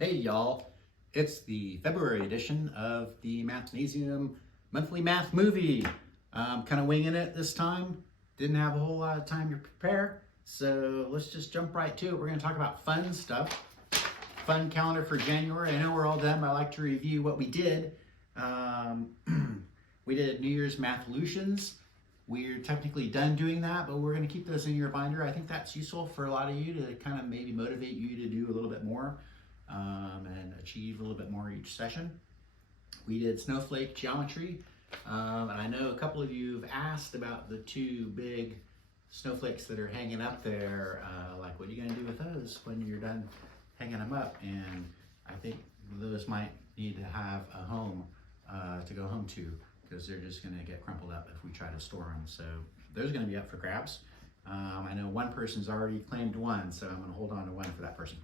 Hey y'all, it's the February edition of the Mathnasium monthly math movie. Kind of winging it this time. Didn't have a whole lot of time to prepare, so let's just jump right to it. We're going to talk about fun stuff. Fun calendar for January. I know we're all done, but I like to review what we did. We did New Year's Matholutions. We're technically done doing that, but we're going to keep those in your binder. I think that's useful for a lot of you to kind of maybe motivate you to do a little bit more. And achieve a little bit more each session. We did snowflake geometry, and I know a couple of you have asked about the two big snowflakes that are hanging up there, like what are you going to do with those when you're done hanging them up? And I think those might need to have a home to go home to, because they're just going to get crumpled up if we try to store them. So those are going to be up for grabs. I know one person's already claimed one, so I'm going to hold on to one for that person.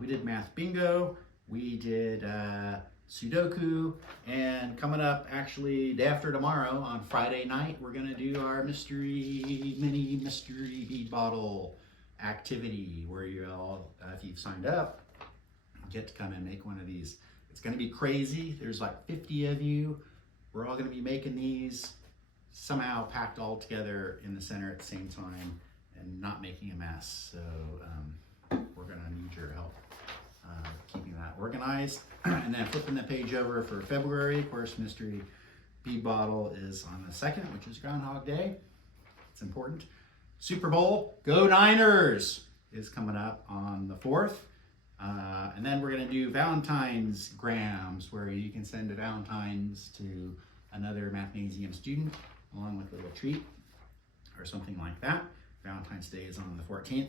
We did math bingo, we did Sudoku, and coming up actually day after tomorrow on Friday night, we're going to do our mini mystery bead bottle activity where you all, if you've signed up, get to come and make one of these. It's going to be crazy. There's like 50 of you. We're all going to be making these somehow packed all together in the center at the same time and not making a mess. So we're going to need your help keeping that organized. And then flipping the page over for February, of course, mystery bead bottle is on the 2nd, which is Groundhog Day. It's important. Super Bowl, Go Niners, is coming up on the 4th. And then we're going to do Valentine's grams, where you can send a Valentine's to another Mathnasium student along with a little treat or something like that. Valentine's Day is on the 14th.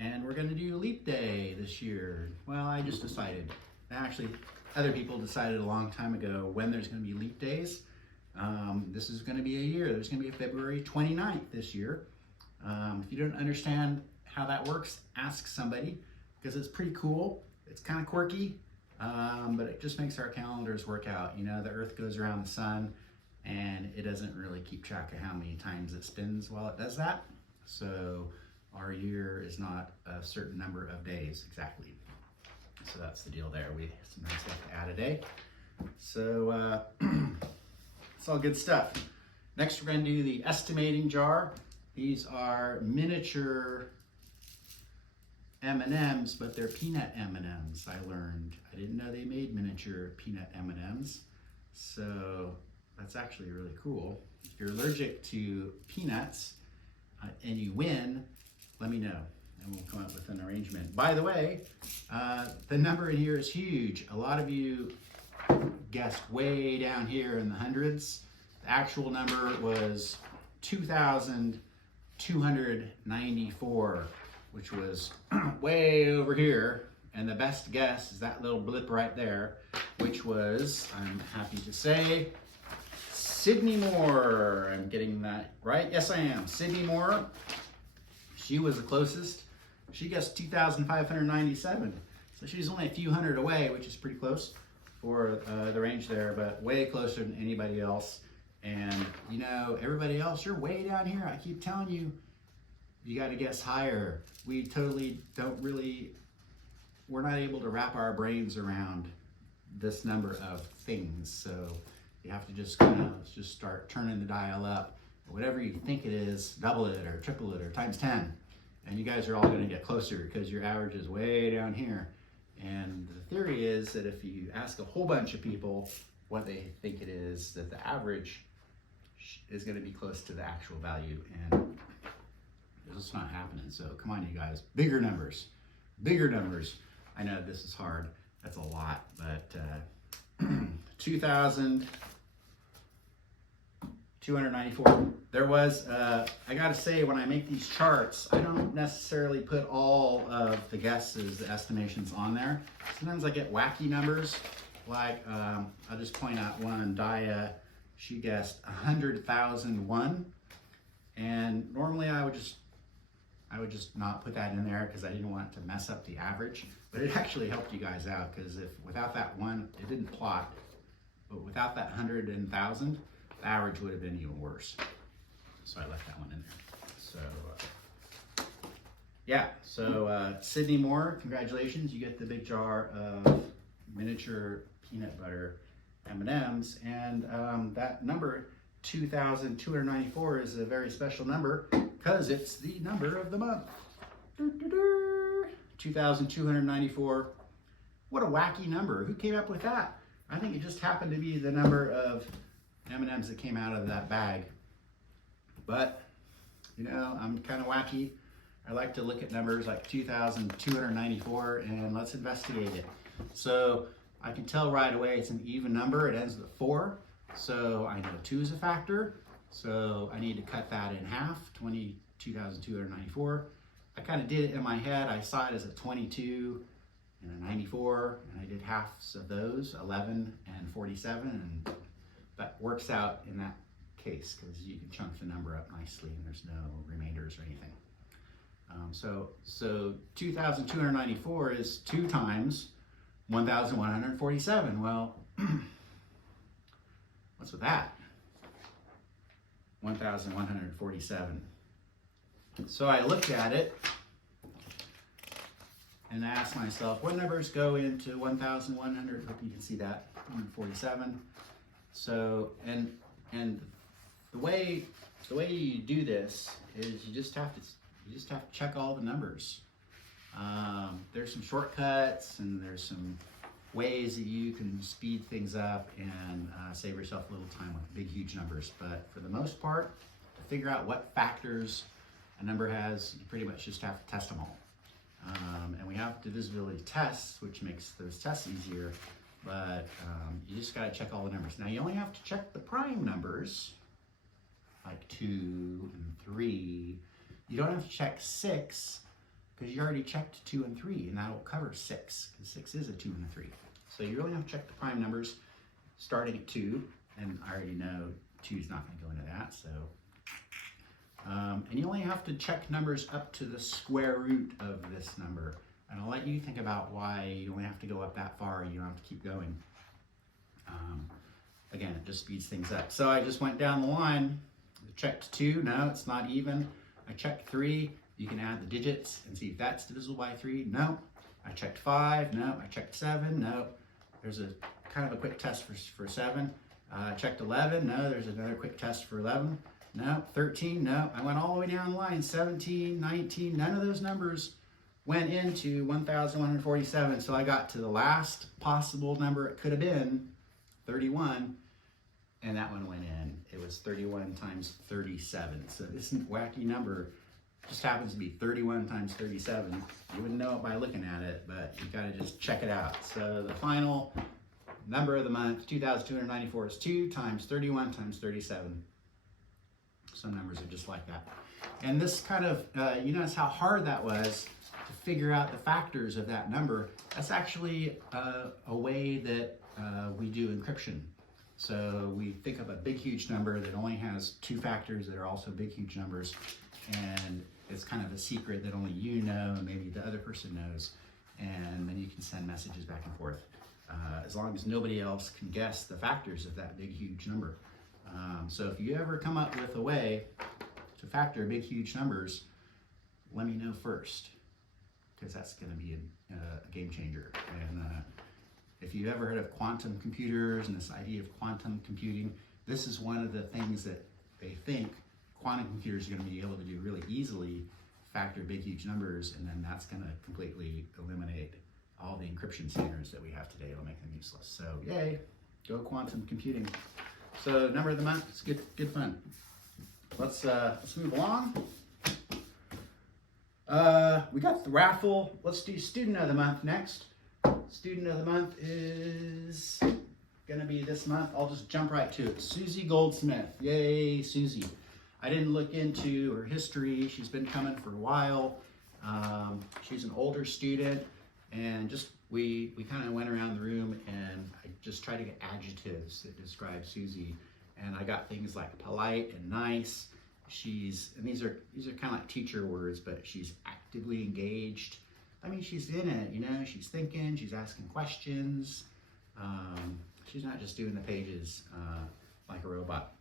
And we're going to do Leap Day this year. Well, I just decided. Actually, other people decided a long time ago when there's going to be Leap Days. This is going to be a year. There's going to be a February 29th this year. If you don't understand how that works, ask somebody, because it's pretty cool. It's kind of quirky, but it just makes our calendars work out. You know, the Earth goes around the sun, and it doesn't really keep track of how many times it spins while it does that. So our year is not a certain number of days exactly. So that's the deal there. We sometimes have to add a day. So it's all good stuff. Next, we're going to do the estimating jar. These are miniature M&Ms, but they're peanut M&Ms, I learned. I didn't know they made miniature peanut M&Ms. So that's actually really cool. If you're allergic to peanuts and you win, let me know, and we'll come up with an arrangement. By the way, the number in here is huge. A lot of you guessed way down here in the hundreds. The actual number was 2,294, which was way over here. And the best guess is that little blip right there, which was, I'm happy to say, Sydney Moore. I'm getting that right. Yes, I am. Sydney Moore. She was the closest. She guessed 2,597. So she's only a few hundred away, which is pretty close for the range there, but way closer than anybody else. And you know, everybody else, you're way down here. I keep telling you, you got to guess higher. We totally don't really, we're not able to wrap our brains around this number of things. So you have to just kind of just start turning the dial up. Whatever you think it is, double it or triple it or times 10. And you guys are all going to get closer because your average is way down here. And the theory is that if you ask a whole bunch of people what they think it is, that the average is going to be close to the actual value. And it's not happening. So come on, you guys. Bigger numbers. Bigger numbers. I know this is hard. That's a lot. But 2,294. There was, I gotta say, when I make these charts, I don't necessarily put all of the guesses, the estimations on there. Sometimes I get wacky numbers, like, I'll just point out one, Daya, she guessed 100,001. And normally I would just not put that in there because I didn't want it to mess up the average. But it actually helped you guys out, because if without that one, it didn't plot. But without that 100 and 1,000, the average would have been even worse. So I left that one in there. So Yeah, so Sydney Moore, congratulations. You get the big jar of miniature peanut butter M&Ms. And that number, 2,294, is a very special number because it's the number of the month. 2,294. What a wacky number. Who came up with that? I think it just happened to be the number of M&Ms that came out of that bag. But, you know, I'm kind of wacky. I like to look at numbers like 2,294 and let's investigate it. So I can tell right away it's an even number. It ends with 4. So I know 2 is a factor. So I need to cut that in half, 2,294. I kind of did it in my head. I saw it as a 22 and a 94, and I did halves of those, 11 and 47, and that works out in that case because you can chunk the number up nicely and there's no remainders or anything. So 2,294 is 2 times 1,147. Well, what's with that? 1,147. So I looked at it and asked myself, what numbers go into 1,100? Hope you can see that, 147. So, and the way you do this is you just have to check all the numbers. There's some shortcuts and there's some ways that you can speed things up and save yourself a little time with big, huge numbers. But for the most part, to figure out what factors a number has, you pretty much just have to test them all. And we have divisibility tests, which makes those tests easier, but you just gotta check all the numbers. Now you only have to check the prime numbers, like 2 and 3. You don't have to check 6, because you already checked 2 and 3, and that'll cover 6, because 6 is a 2 and a 3. So you really have to check the prime numbers starting at 2, and I already know 2 is not gonna go into that, so. And you only have to check numbers up to the square root of this number. And I'll let you think about why you only have to go up that far, you don't have to keep going. Again, it just speeds things up. So I just went down the line, checked 2, no, it's not even. I checked 3, you can add the digits and see if that's divisible by 3, no. I checked 5, no. I checked 7, no. There's a kind of a quick test for 7. I checked 11, no, there's another quick test for 11. No, 13, no. I went all the way down the line, 17, 19, none of those numbers went into 1,147. So I got to the last possible number it could have been, 31, and that one went in. It was 31 times 37. So this wacky number just happens to be 31 times 37. You wouldn't know it by looking at it, but you gotta just check it out. So the final number of the month, 2,294, is 2 times 31 times 37. Some numbers are just like that. And this kind of, you notice how hard that was to figure out the factors of that number. That's actually a way that we do encryption. So we think of a big, huge number that only has 2 factors that are also big, huge numbers. And it's kind of a secret that only you know and maybe the other person knows. And then you can send messages back and forth. As long as nobody else can guess the factors of that big, huge number. So if you ever come up with a way to factor big, huge numbers, let me know first, because that's going to be a game changer. And if you've ever heard of quantum computers and this idea of quantum computing, this is one of the things that they think quantum computers are going to be able to do really easily, factor big, huge numbers, and then that's going to completely eliminate all the encryption standards that we have today. It'll make them useless. So yay, go quantum computing. So number of the month, it's good fun. Let's move along. We got the raffle. Let's do student of the month next. Student of the month is gonna be this month. I'll just jump right to it. Susie Goldsmith. Yay, Susie. I didn't look into her history. She's been coming for a while. She's an older student, and just we kind of went around the room and I just tried to get adjectives that describe Susie, and I got things like polite and nice. And these are kind of like teacher words, but she's actively engaged. I mean, she's in it, you know, she's thinking, she's asking questions. She's not just doing the pages like a robot.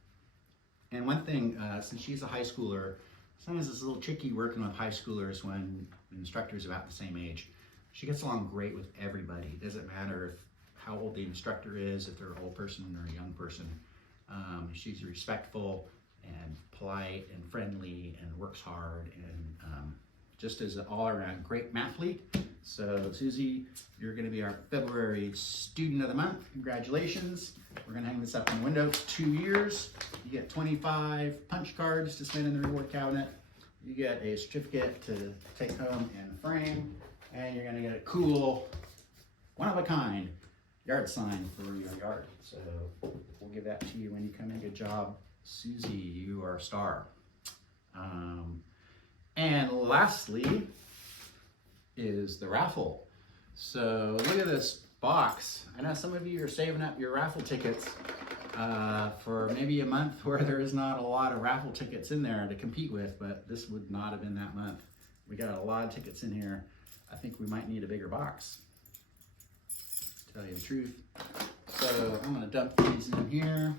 And one thing, since she's a high schooler, sometimes it's a little tricky working with high schoolers when the instructor's about the same age. She gets along great with everybody. It doesn't matter how old the instructor is, if they're an old person or a young person. She's respectful and polite and friendly and works hard and just as an all-around great mathlete. So Susie, you're going to be our February Student of the Month. Congratulations. We're going to hang this up in the window. 2 years. You get 25 punch cards to spend in the reward cabinet. You get a certificate to take home and frame. And you're going to get a cool, one-of-a-kind yard sign for your yard. So we'll give that to you when you come in. Good job, Susie. You are a star. And lastly is the raffle. So look at this box. I know some of you are saving up your raffle tickets for maybe a month where there is not a lot of raffle tickets in there to compete with, but this would not have been that month. We got a lot of tickets in here. I think we might need a bigger box, to tell you the truth. So I'm gonna dump these in here.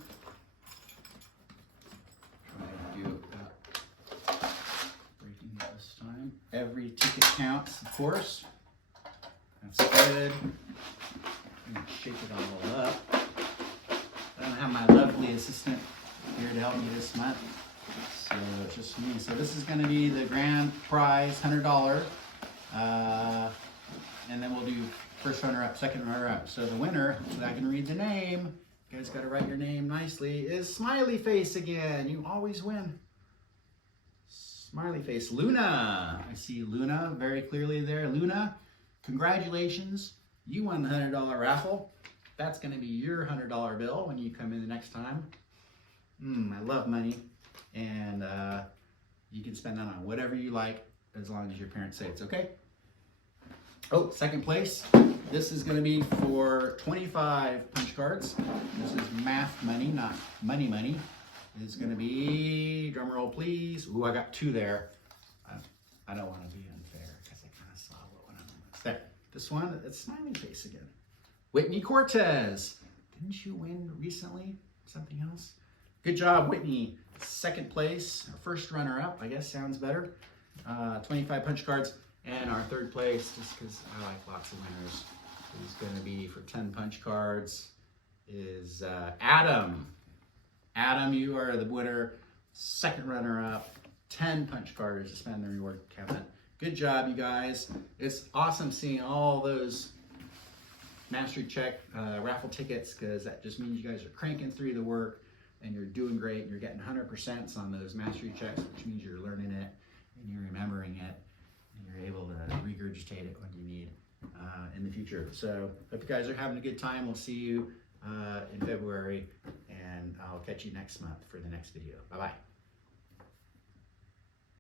Try to do it without breaking it this time. Every ticket counts, of course. That's good. I'm gonna shake it all up. I don't have my lovely assistant here to help me this month, so it's just me. So this is gonna be the grand prize, $100. And then we'll do first runner-up, second runner-up. So the winner, so I can read the name, you guys gotta write your name nicely, is Smiley Face again. You always win. Smiley Face. Luna. I see Luna very clearly there. Luna, congratulations. You won the $100 raffle. That's gonna be your $100 bill when you come in the next time. I love money. And you can spend that on whatever you like as long as your parents say it's okay. Oh, second place. This is going to be for 25 punch cards. This is math money, not money money. It's going to be, drum roll please. Ooh, I got 2 there. I don't want to be unfair because I kind of saw what one of them was. There. This one, it's Smiley Face again. Whitney Cortez. Didn't you win recently? Something else? Good job, Whitney. Second place, first runner up, I guess sounds better. 25 punch cards. And our third place, just because I like lots of winners, is going to be for 10 punch cards, is Adam. Adam, you are the winner, second runner up, 10 punch cards to spend in the reward cabinet. Good job, you guys. It's awesome seeing all those Mastery Check raffle tickets, because that just means you guys are cranking through the work and you're doing great. You're getting 100% on those Mastery Checks, which means you're learning it and you're remembering it. And you're able to regurgitate it when you need in the future. So hope you guys are having a good time. We'll see you in February, and I'll catch you next month for the next video. Bye-bye.